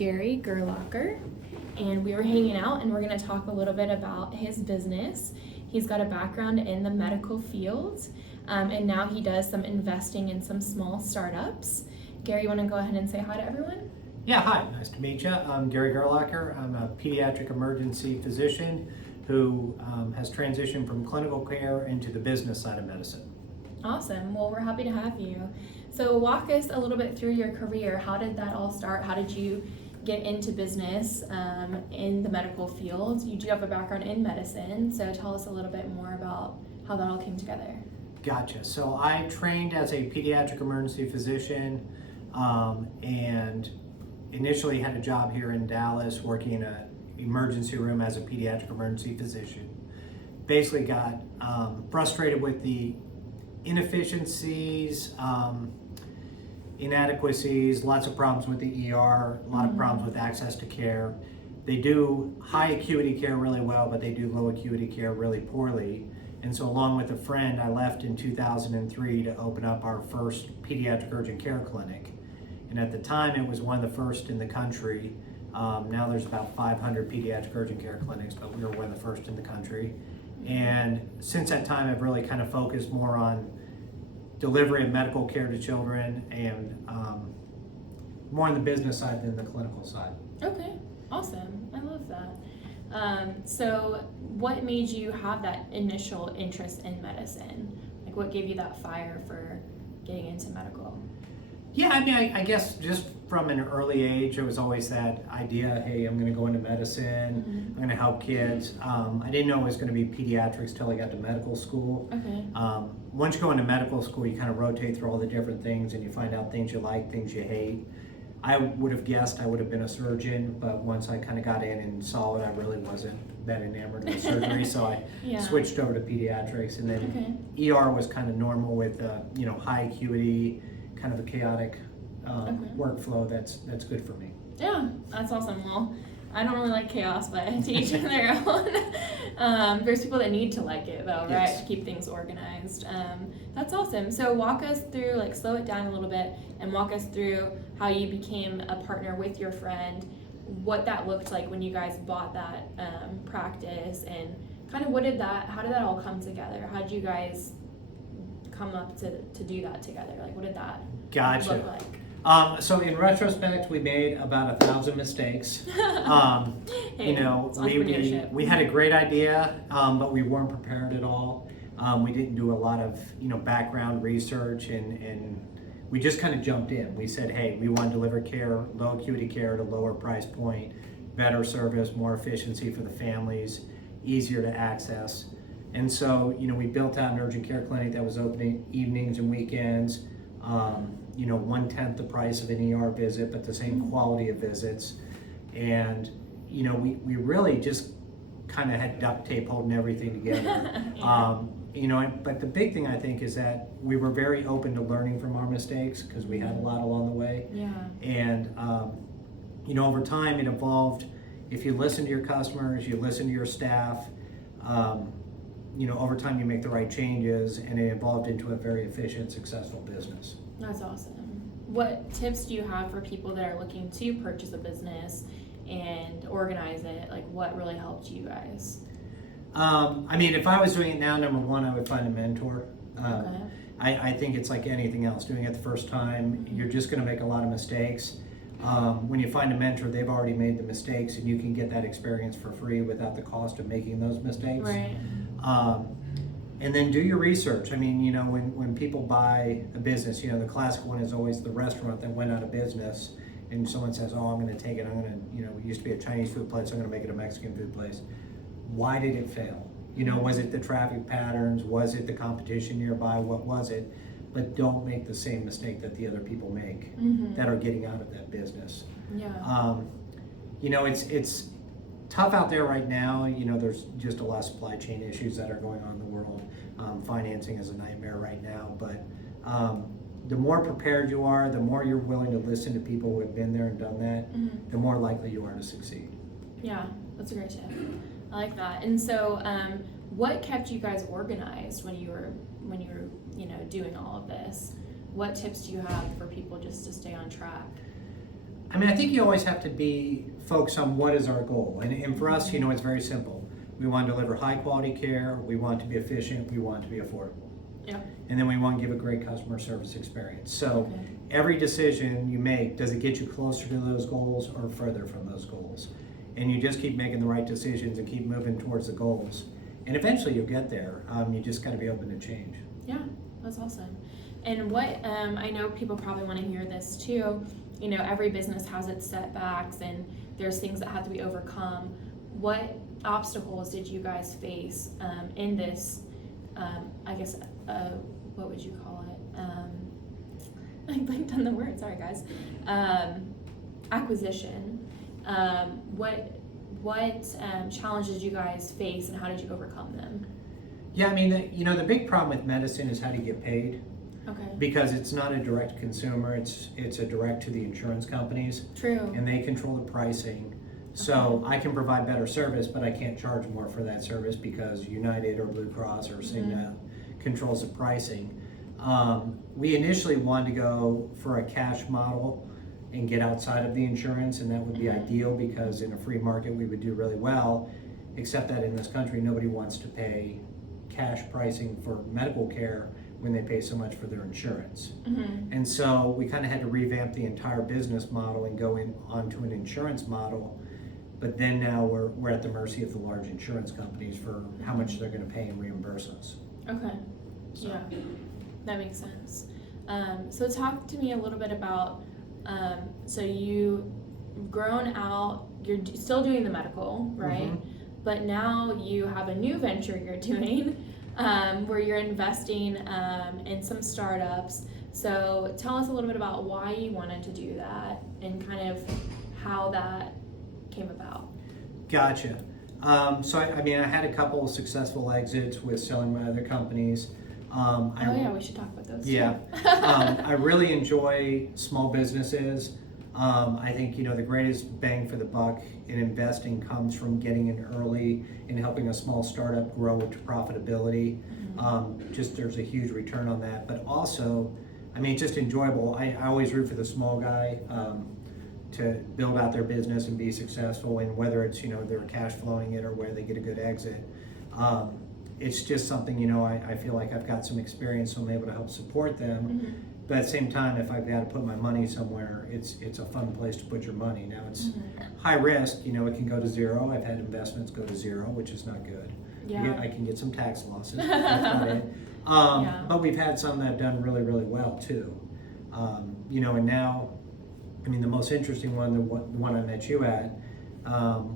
Gary Gerlacher, and we were hanging out and we're going to talk a little bit about his business. He's got a background in the medical field, and now he does some investing in some small startups. Gary, you want to go ahead and say hi to everyone? Yeah, hi, nice to meet you. I'm Gary Gerlacher. I'm a pediatric emergency physician who has transitioned from clinical care into the business side of medicine. Awesome. Well, we're happy to have you. So walk us a little bit through your career. How did that all start? How did you get into business in the medical field? You do have a background in medicine, so tell us a little bit more about how that all came together. Gotcha. So I trained as a pediatric emergency physician and initially had a job here in Dallas working in an emergency room as a pediatric emergency physician. Basically got frustrated with the inefficiencies, inadequacies, lots of problems with the ER, a lot of problems with access to care. They do high acuity care really well, but they do low acuity care really poorly. And so along with a friend, I left in 2003 to open up our first pediatric urgent care clinic. And at the time, it was one of the first in the country. Now there's about 500 pediatric urgent care clinics, but we were one of the first in the country. And since that time, I've really kind of focused more on delivery of medical care to children and more on the business side than the clinical side. Okay, awesome. I love that. So what made you have that initial interest in medicine? Like what gave you that fire for getting into medical? Yeah, I mean, I guess just from an early age, it was always that idea, hey, I'm going to go into medicine, I'm going to help kids. I didn't know it was going to be pediatrics till I got to medical school. Okay. Once you go into medical school, you kind of rotate through all the different things and you find out things you like, things you hate. I would have guessed I would have been a surgeon, but once I kind of got in and saw it, I really wasn't that enamored with surgery, so I switched over to pediatrics. And then ER was kind of normal with, high acuity, kind of a chaotic workflow that's good for me. Yeah, that's awesome. Well, I don't really like chaos, but to each their own. There's people that need to like it though, right? Yes. To keep things organized. That's awesome. So walk us through, like slow it down a little bit and walk us through how you became a partner with your friend, what that looked like when you guys bought that practice, and kind of how did that all come together? How did you guys come up to do that together? Like what did that look like? So in retrospect, we made about 1,000 mistakes. Hey, we had a great idea, but we weren't prepared at all. We didn't do a lot of background research, and we just kind of jumped in. We said, hey, we want to deliver care, low acuity care at a lower price point, better service, more efficiency for the families, easier to access. And so, we built out an urgent care clinic that was opening evenings and weekends, 1/10 the price of an ER visit, but the same quality of visits. And, we really just kind of had duct tape holding everything together. But the big thing I think is that we were very open to learning from our mistakes because we had a lot along the way. Yeah. And, over time it evolved. If you listen to your customers, you listen to your staff, over time you make the right changes, and it evolved into a very efficient, successful business. That's awesome. What tips do you have for people that are looking to purchase a business and organize it? Like what really helped you guys? If I was doing it now, number one, I would find a mentor. Okay. I think it's like anything else. Doing it the first time, you're just going to make a lot of mistakes. When you find a mentor, they've already made the mistakes, and you can get that experience for free without the cost of making those mistakes. Right. And then do your research. When people buy a business, the classic one is always the restaurant that went out of business, and someone says, oh, I'm going to take it, it used to be a Chinese food place, I'm going to make it a Mexican food place. Why did it fail? Was it the traffic patterns? Was it the competition nearby? What was it? But don't make the same mistake that the other people make that are getting out of that business. Yeah. It's tough out there right now. There's just a lot of supply chain issues that are going on in the world. Financing is a nightmare right now, but the more prepared you are, the more you're willing to listen to people who have been there and done that, the more likely you are to succeed. Yeah, that's a great tip. I like that. And so, what kept you guys organized when you were you know, doing all of this? What tips do you have for people just to stay on track? I mean, I think you always have to be focused on what is our goal. And for us, it's very simple. We want to deliver high quality care, we want to be efficient, we want to be affordable. Yeah. And then we want to give a great customer service experience. So Okay. every decision you make, does it get you closer to those goals or further from those goals? And you just keep making the right decisions and keep moving towards the goals. And eventually you'll get there. You just got to be open to change. Yeah, that's awesome. And what, I know people probably want to hear this too. Every business has its setbacks and there's things that have to be overcome. What obstacles did you guys face in this, I guess, what would you call it? I blanked on the word, sorry guys. Acquisition. What challenges did you guys face and how did you overcome them? Yeah, I mean, the big problem with medicine is how to get paid. Okay. Because it's not a direct consumer, it's a direct to the insurance companies. True. And they control the pricing. So I can provide better service, but I can't charge more for that service because United or Blue Cross or Cigna controls the pricing. We initially wanted to go for a cash model and get outside of the insurance, and that would be ideal because in a free market we would do really well, except that in this country nobody wants to pay cash pricing for medical care when they pay so much for their insurance. And so we kind of had to revamp the entire business model and go onto an insurance model. But then now we're at the mercy of the large insurance companies for how much they're going to pay and reimburse us. Okay. So. Yeah, that makes sense. So talk to me a little bit about, so you've grown out, you're still doing the medical, right? But now you have a new venture you're doing where you're investing in some startups. So tell us a little bit about why you wanted to do that and kind of how that came about. Gotcha. So I had a couple of successful exits with selling my other companies. We should talk about those. Yeah. I really enjoy small businesses. I think the greatest bang for the buck in investing comes from getting in early and helping a small startup grow to profitability. Just there's a huge return on that, but also, it's just enjoyable. I always root for the small guy to build out their business and be successful, and whether it's they're cash flowing it or where they get a good exit. It's just something I feel like I've got some experience, so I'm able to help support them. But at the same time, if I've got to put my money somewhere, it's a fun place to put your money. Now it's high risk, it can go to zero. I've had investments go to zero, which is not good. Yeah. I can get some tax losses, that's not it. But we've had some that have done really, really well too. And now, the most interesting one, the one I met you at,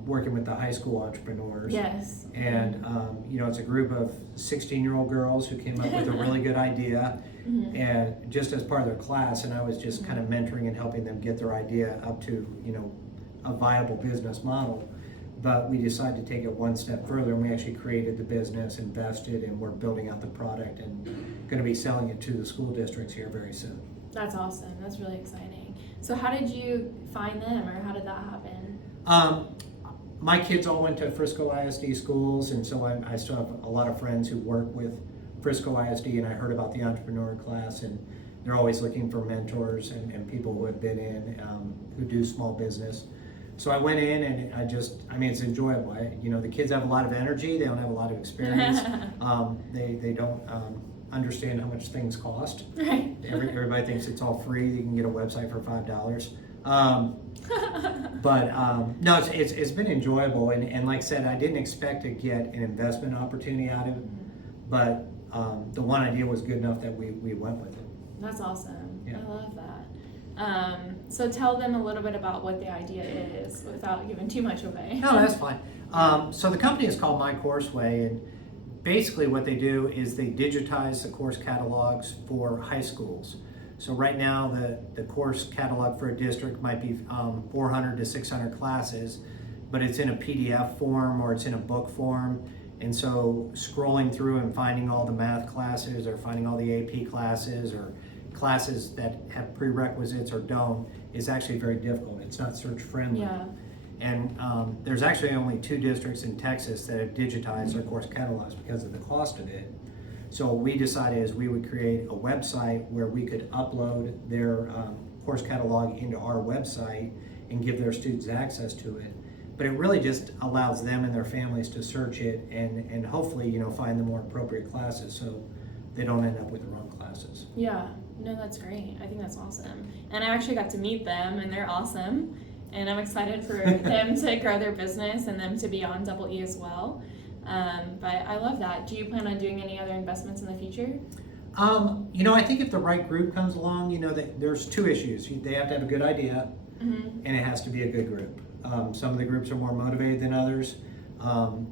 working with the high school entrepreneurs. Yes. And, it's a group of 16-year-old girls who came up with a really good idea, and just as part of their class, and I was just kind of mentoring and helping them get their idea up to, a viable business model. But we decided to take it one step further, and we actually created the business, invested, and we're building out the product and going to be selling it to the school districts here very soon. That's awesome. That's really exciting. So how did you find them, or how did that happen? My kids all went to Frisco ISD schools, and so I still have a lot of friends who work with Frisco ISD, and I heard about the entrepreneur class, and they're always looking for mentors and people who have been in, who do small business. So I went in, and it's enjoyable. The kids have a lot of energy. They don't have a lot of experience. They don't understand how much things cost. Right. Everybody thinks it's all free. You can get a website for $5. No, it's been enjoyable, and like I said, I didn't expect to get an investment opportunity out of it, but the one idea was good enough that we went with it. That's awesome. Yeah. I love that. So tell them a little bit about what the idea is without giving too much away. No, that's fine. So the company is called My Courseway, and basically what they do is they digitize the course catalogs for high schools. So right now the course catalog for a district might be 400 to 600 classes, but it's in a PDF form or it's in a book form. And so scrolling through and finding all the math classes or finding all the AP classes or classes that have prerequisites or don't is actually very difficult. It's not search friendly. Yeah. And there's actually only 2 districts in Texas that have digitized their course catalogs because of the cost of it. So what we decided is we would create a website where we could upload their course catalog into our website and give their students access to it. But it really just allows them and their families to search it and hopefully, find the more appropriate classes so they don't end up with the wrong classes. Yeah, no, that's great. I think that's awesome. And I actually got to meet them, and they're awesome. And I'm excited for them to grow their business and them to be on Double E as well. But I love that. Do you plan on doing any other investments in the future? I think if the right group comes along, there's two issues. They have to have a good idea, and it has to be a good group. Some of the groups are more motivated than others.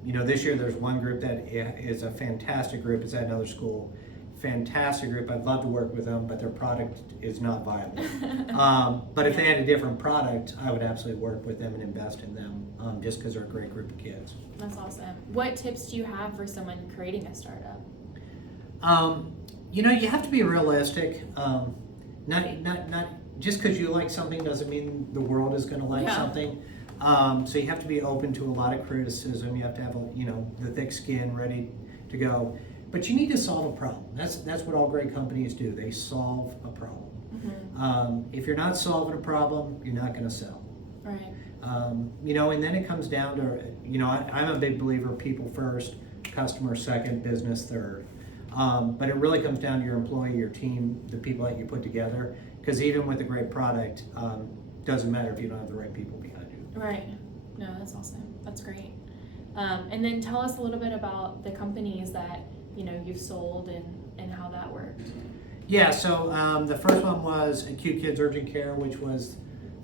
This year there's one group that is a fantastic group. It's at another school. Fantastic group. I'd love to work with them, but their product is not viable. But if they had a different product, I would absolutely work with them and invest in them, just because they're a great group of kids. That's awesome. What tips do you have for someone creating a startup? You have to be realistic. Not just because you like something doesn't mean the world is going to like something. So you have to be open to a lot of criticism. You have to have the thick skin ready to go. But you need to solve a problem. That's what all great companies do. They solve a problem. If you're not solving a problem, you're not going to sell. Right. And then it comes down to, I'm a big believer of people first, customer second, business third. But it really comes down to your employee, your team, the people that you put together. Because even with a great product, doesn't matter if you don't have the right people behind you. Right. No, that's awesome. That's great. And then tell us a little bit about the companies that you've sold and how that worked. Yeah, so the first one was Acute Kids Urgent Care, which was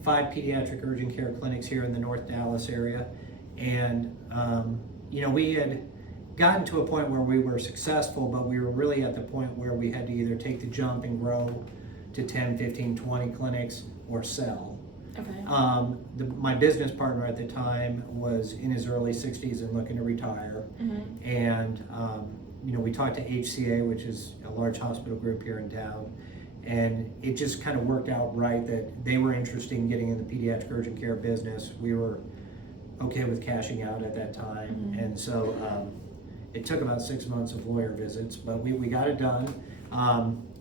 5 pediatric urgent care clinics here in the North Dallas area. And, we had gotten to a point where we were successful, but we were really at the point where we had to either take the jump and grow to 10, 15, 20 clinics or sell. Okay. My business partner at the time was in his early 60s and looking to retire. And we talked to HCA, which is a large hospital group here in town, and it just kind of worked out right that they were interested in getting in the pediatric urgent care business. We were okay with cashing out at that time, and so it took about 6 months of lawyer visits, but we got it done.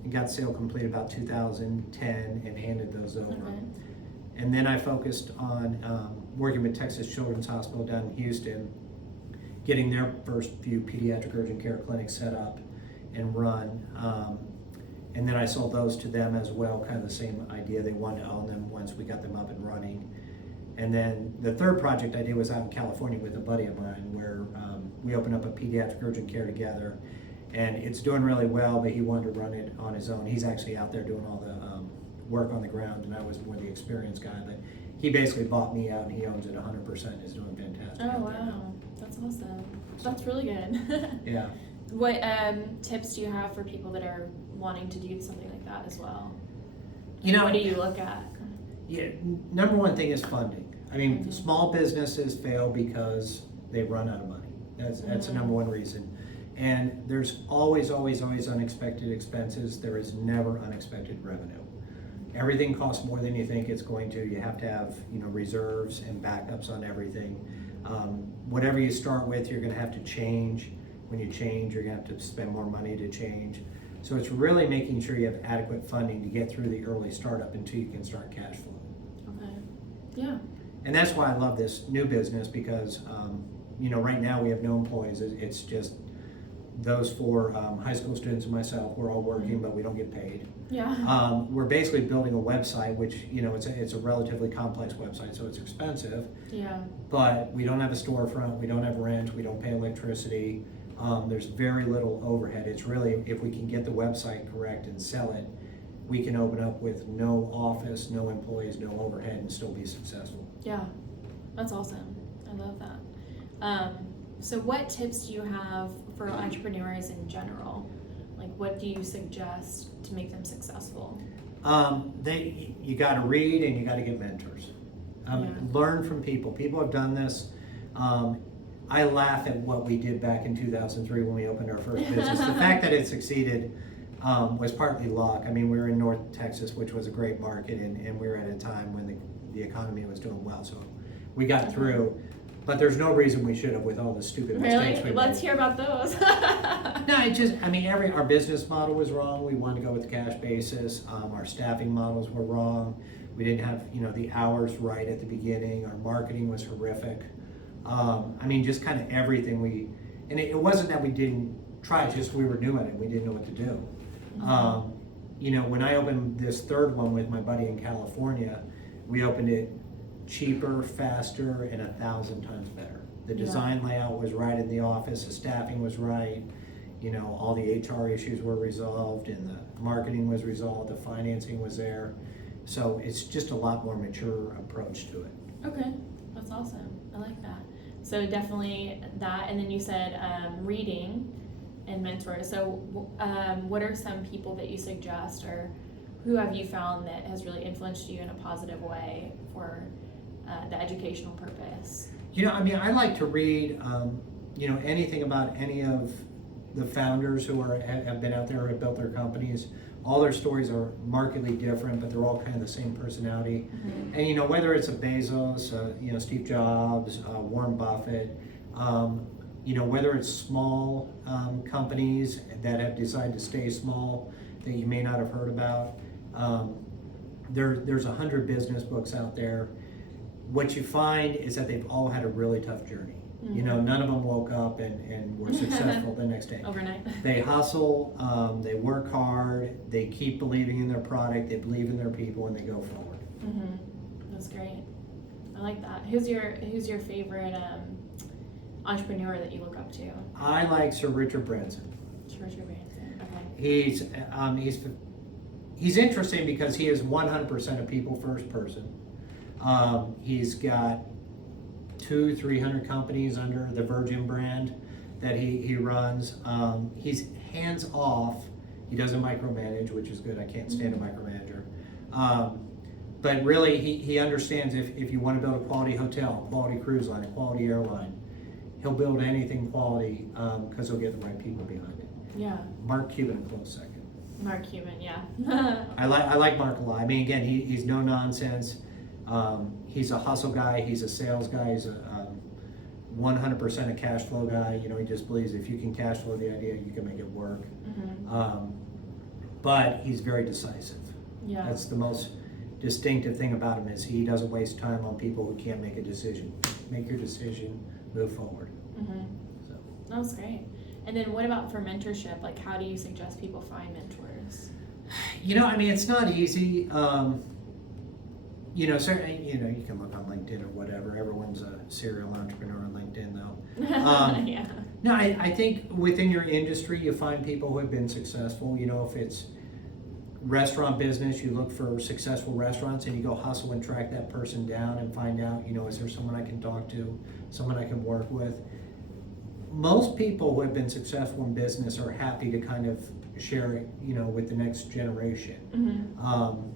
Got sale complete about 2010 and handed those over. Okay. And then I focused on working with Texas Children's Hospital down in Houston, getting their first few pediatric urgent care clinics set up and run. And then I sold those to them as well, kind of the same idea. They wanted to own them once we got them up and running. And then the third project I did was out in California with a buddy of mine, where we opened up a pediatric urgent care together. And it's doing really well, but he wanted to run it on his own. He's actually out there doing all the work on the ground, and I was more the experienced guy. But he basically bought me out, and he owns it 100%. Is doing fantastic. Oh wow, that's awesome. That's really good. Yeah. What tips do you have for people that are wanting to do something like that as well? What do you look at? Yeah, number one thing is funding. I mean, small businesses fail because they run out of money. That's the number one reason. And there's always unexpected expenses. There is never unexpected revenue. Everything costs more than you think it's going to. You have to have reserves and backups on everything. Whatever you start with, you're going to have to change. When you change, you're going to have to spend more money to change. So it's really making sure you have adequate funding to get through the early startup until you can start cash flow. Okay. Yeah. And that's why I love this new business, because right now we have no employees. It's just those 4 high school students and myself. We're all working, but we don't get paid. Yeah. We're basically building a website, which it's a relatively complex website, so it's expensive. Yeah. But we don't have a storefront. We don't have rent. We don't pay electricity. There's very little overhead. It's really, if we can get the website correct and sell it, we can open up with no office, no employees, no overhead, and still be successful. Yeah. That's awesome. I love that. So what tips do you have for entrepreneurs in general? Like, what do you suggest to make them successful? You got to read, and you got to get mentors. Learn from people. People have done this. I laugh at what we did back in 2003 when we opened our first business. The fact that it succeeded was partly luck. I mean, we were in North Texas, which was a great market, and we were at a time when the economy was doing well. So we got through. But there's no reason we should have with all the stupid mistakes we Really? made. Let's hear about those. No, it just, I mean, our business model was wrong. We wanted to go with the cash basis. Our staffing models were wrong. We didn't have, the hours right at the beginning. Our marketing was horrific. I mean, just kind of everything and it wasn't that we didn't try, it's just we were new at it. We didn't know what to do. When I opened this third one with my buddy in California, we opened it cheaper, faster, and 1,000 times better. The design layout was right in the office, the staffing was right, all the HR issues were resolved, and the marketing was resolved, the financing was there. So it's just a lot more mature approach to it. Okay, that's awesome. I like that. So definitely that, and then you said reading and mentors. So what are some people that you suggest, or who have you found that has really influenced you in a positive way for the educational purpose? I like to read, anything about any of the founders who have been out there or have built their companies. All their stories are markedly different, but they're all kind of the same personality. Mm-hmm. And whether it's a Bezos, Steve Jobs, Warren Buffett, whether it's small companies that have decided to stay small that you may not have heard about. There's 100 business books out there. What you find is that they've all had a really tough journey. Mm-hmm. None of them woke up and were successful the next day. Overnight. They hustle, they work hard, they keep believing in their product, they believe in their people, and they go forward. Mm-hmm. That's great. I like that. Who's your favorite entrepreneur that you look up to? I like Sir Richard Branson. Sir Richard Branson. Okay. He's interesting because he is 100% a people first person. He's got 200-300 companies under the Virgin brand that he runs. He's hands off. He doesn't micromanage, which is good. I can't stand a micromanager. But really, he understands if you want to build a quality hotel, a quality cruise line, a quality airline, he'll build anything quality because he'll get the right people behind it. Yeah. Mark Cuban, a close second. Mark Cuban, yeah. I like Mark a lot. I mean, again, he's no nonsense. He's a hustle guy. He's a sales guy. He's a 100% a cash flow guy. He just believes if you can cash flow the idea, you can make it work. Mm-hmm. But he's very decisive. Yeah. That's the most distinctive thing about him is he doesn't waste time on people who can't make a decision. Make your decision, move forward. Mm-hmm. So. That's great. And then what about for mentorship? Like, how do you suggest people find mentors? It's not easy. Certainly, you can look on LinkedIn or whatever. Everyone's a serial entrepreneur on LinkedIn, though. Yeah. No, I think within your industry, you find people who have been successful. If it's restaurant business, you look for successful restaurants and you go hustle and track that person down and find out, is there someone I can talk to, someone I can work with? Most people who have been successful in business are happy to kind of share it, with the next generation. Mm-hmm.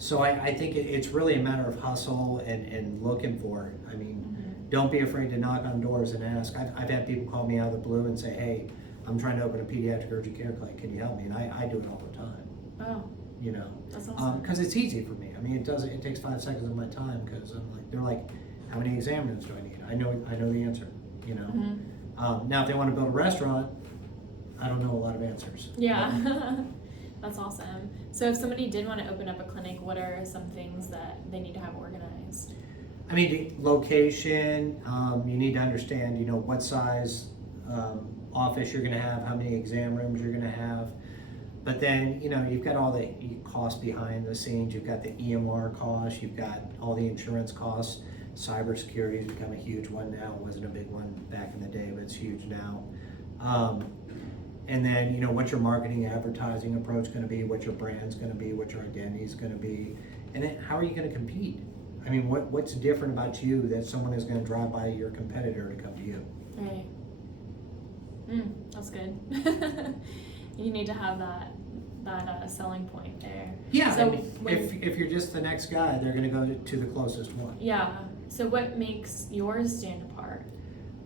So I think it's really a matter of hustle and looking for it. I mean, mm-hmm. Don't be afraid to knock on doors and ask. I've had people call me out of the blue and say, hey, I'm trying to open a pediatric urgent care clinic. Can you help me? And I do it all the time. Wow. That's awesome. Because it's easy for me. I mean, it takes 5 seconds of my time because they're like, how many exam rooms do I need? I know the answer. Mm-hmm. Now, if they want to build a restaurant, I don't know a lot of answers. Yeah. That's awesome. So if somebody did want to open up a clinic, what are some things that they need to have organized? I mean, the location, you need to understand, what size office you're going to have, how many exam rooms you're going to have. But then, you've got all the costs behind the scenes. You've got the EMR costs. You've got all the insurance costs. Cybersecurity has become a huge one now. It wasn't a big one back in the day, but it's huge now. And then, what's your marketing, advertising approach going to be, what your brand's going to be, what your identity is going to be, and then how are you going to compete? I mean, what's different about you that someone is going to drive by your competitor to come to you? Right. That's good. You need to have that selling point there. Yeah. So if you're just the next guy, they're going to go to the closest one. Yeah. So what makes yours stand apart?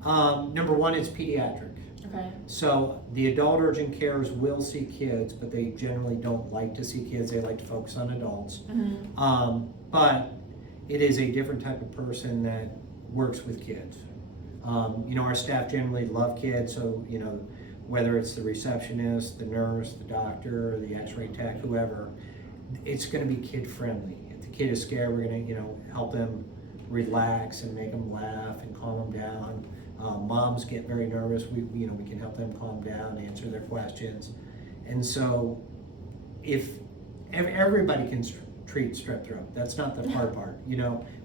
Number one, it's pediatric. Okay. So the adult urgent cares will see kids, but they generally don't like to see kids. They like to focus on adults. Mm-hmm. But it is a different type of person that works with kids. Our staff generally love kids, so, whether it's the receptionist, the nurse, the doctor, or the x-ray tech, whoever, it's going to be kid friendly. If the kid is scared, we're going to, help them relax and make them laugh and calm them down. Moms get very nervous. We can help them calm down, answer their questions. And so if everybody can treat strep throat, that's not the hard part.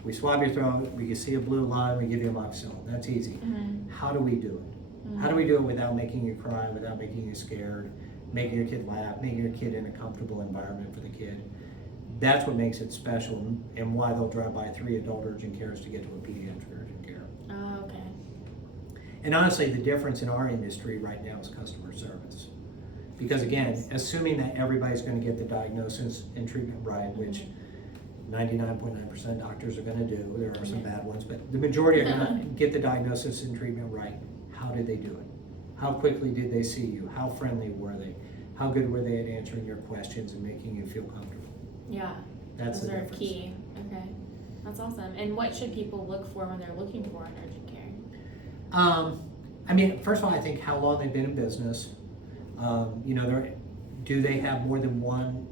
We swab your throat, we can see a blue line, we give you amoxicillin. That's easy. Mm-hmm. How do we do it? Mm-hmm. How do we do it without making you cry, without making you scared, making your kid laugh, making your kid in a comfortable environment for the kid? That's what makes it special, and why they'll drive by 3 adult urgent cares to get to a pediatric urgent care. Oh, okay. And honestly, the difference in our industry right now is customer service. Because again, assuming that everybody's going to get the diagnosis and treatment right, which 99.9% doctors are going to do, there are some bad ones, but the majority are going to get the diagnosis and treatment right. How did they do it? How quickly did they see you? How friendly were they? How good were they at answering your questions and making you feel comfortable? Yeah, that's those the are difference. key. Okay, that's awesome. And what should people look for when they're looking for an urgent care? First of all, I think how long they've been in business. Do they have more than one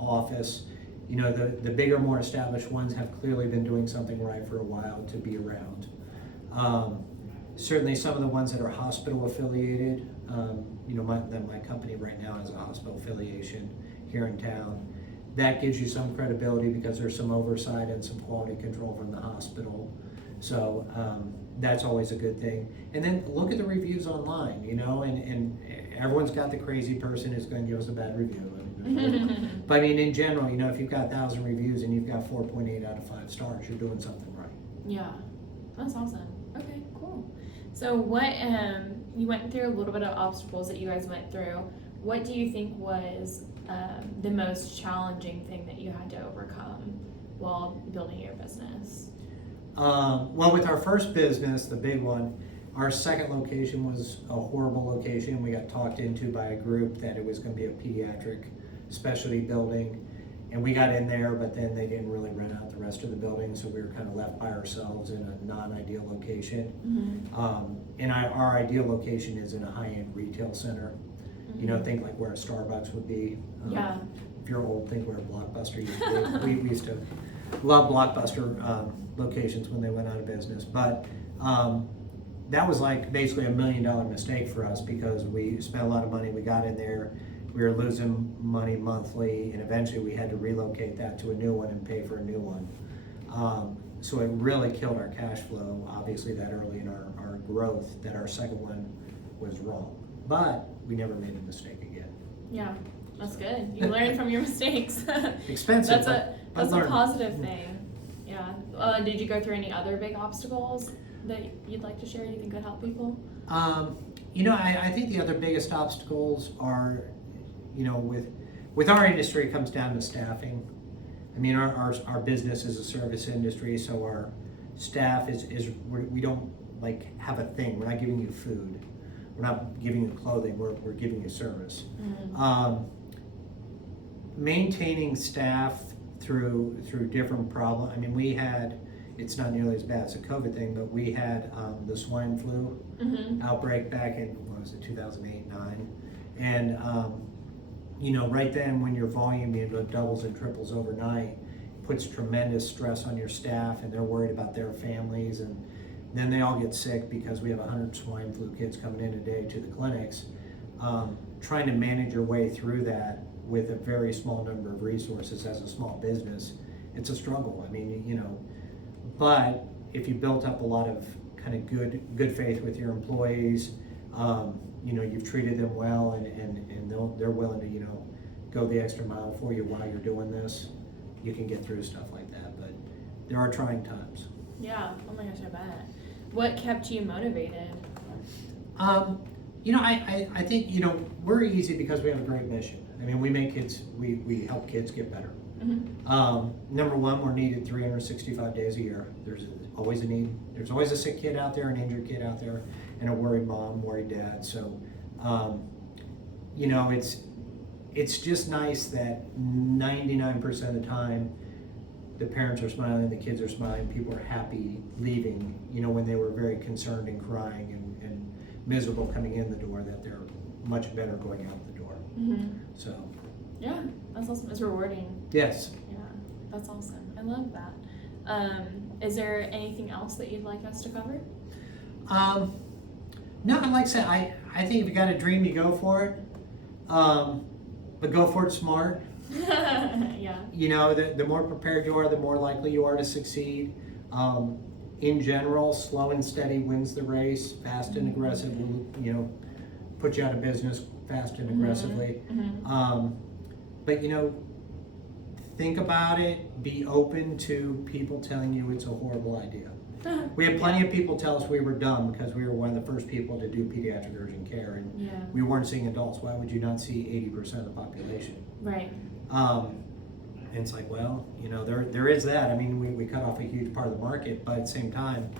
office? The bigger, more established ones have clearly been doing something right for a while to be around. Certainly some of the ones that are hospital affiliated, my company right now has a hospital affiliation here in town. That gives you some credibility because there's some oversight and some quality control from the hospital. So that's always a good thing. And then look at the reviews online, and everyone's got the crazy person who's going to give us a bad review. But in general, if you've got 1,000 reviews and you've got 4.8 out of 5 stars, you're doing something right. Yeah, that's awesome. Okay, cool. So what, you went through a little bit of obstacles that you guys went through. What do you think was the most challenging thing that you had to overcome while building your business? Well, with our first business, the big one, our second location was a horrible location. We got talked into by a group that it was going to be a pediatric specialty building, and we got in there, but then they didn't really rent out the rest of the building, so we were kind of left by ourselves in a non-ideal location. Mm-hmm. And our ideal location is in a high-end retail center. Mm-hmm. Think like where a Starbucks would be. Yeah. If you're old, think where a Blockbuster used to be. We used to love Blockbuster locations when they went out of business, but that was like basically $1 million mistake for us because we spent a lot of money. We got in there, we were losing money monthly, and eventually we had to relocate that to a new one and pay for a new one. So it really killed our cash flow, obviously that early in our growth, that our second one was wrong. But we never made a mistake again. Yeah, that's good. You learn from your mistakes. Expensive, that's a positive thing. Yeah. Did you go through any other big obstacles that you'd like to share you think would help people? I think the other biggest obstacles are, with our industry, it comes down to staffing. Our business is a service industry, so our staff we don't have a thing. We're not giving you food. We're not giving you clothing. We're giving you service. Mm-hmm. Maintaining staff through different problems. We had, it's not nearly as bad as the COVID thing, but we had the swine flu outbreak back in, 2008-9, and right then when your volume doubles and triples overnight, puts tremendous stress on your staff, and they're worried about their families, and then they all get sick because we have 100 swine flu kids coming in a day to the clinics. Trying to manage your way through that with a very small number of resources as a small business, it's a struggle. But if you built up a lot of kind of good faith with your employees, you've treated them well, and they're willing to go the extra mile for you while you're doing this, you can get through stuff like that. But there are trying times. Yeah. Oh my gosh, I bet. What kept you motivated? I think we're easy because we have a great mission. We make kids, we help kids get better. Mm-hmm. Number one, we're needed 365 days a year. There's always a need. There's always a sick kid out there, an injured kid out there, and a worried mom, worried dad. So, it's just nice that 99% of the time the parents are smiling, the kids are smiling, people are happy leaving, you know, when they were very concerned and crying and miserable coming in the door, that they're much better going out the door. So. Yeah, that's awesome. It's rewarding. Yes. Yeah, that's awesome. I love that. Is there anything else that you'd like us to cover? No, like I said, I think if you got a dream, you go for it. But go for it smart. Yeah. You know, the more prepared you are, the more likely you are to succeed. In general, slow and steady wins the race. Fast and aggressive will, you know, put you out of business fast and aggressively. But, you know, think about it. Be open to people telling you it's a horrible idea. We had plenty of people tell us we were dumb because we were one of the first people to do pediatric urgent care, and we weren't seeing adults. Why would you not see 80% of the population? Right. And it's like, well, you know, there is that. I mean, we cut off a huge part of the market, but at the same time,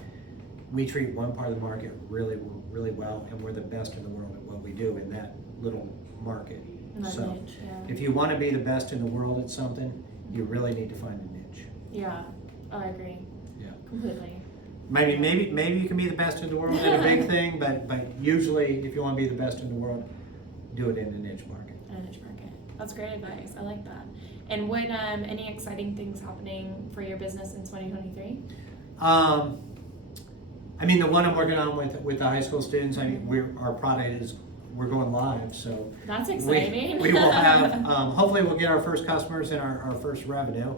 we treat one part of the market really, really well, and we're the best in the world at what we do in that little market. So, niche, if you want to be the best in the world at something, you really need to find a niche. Yeah, I agree. Yeah. Completely. Maybe you can be the best in the world in a big thing, but usually if you want to be the best in the world, do it in a niche market. In a niche market. That's great advice. I like that. And what any exciting things happening for your business in 2023? I mean, the one I'm working on with the high school students, I mean, our product is, we're going live, so that's exciting. We will have, hopefully we'll get our first customers and our first revenue,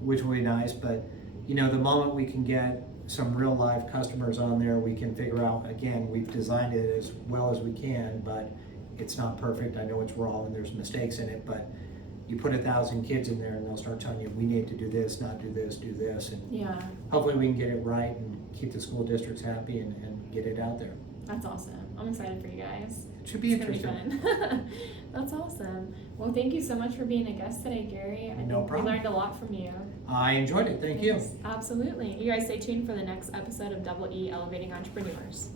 which will be nice. But, you know, the moment we can get some real live customers on there, we can figure out, again, we've designed it as well as we can, but it's not perfect. I know it's raw and there's mistakes in it, but you put 1,000 kids in there and they'll start telling you, we need to do this, not do this, do this. And hopefully we can get it right and keep the school districts happy and get it out there. That's awesome. I'm excited for you guys. It should be interesting. Be fun. That's awesome. Well, thank you so much for being a guest today, Gary. No problem. We learned a lot from you. I enjoyed it. Thank you. Absolutely. You guys stay tuned for the next episode of Double E Elevating Entrepreneurs.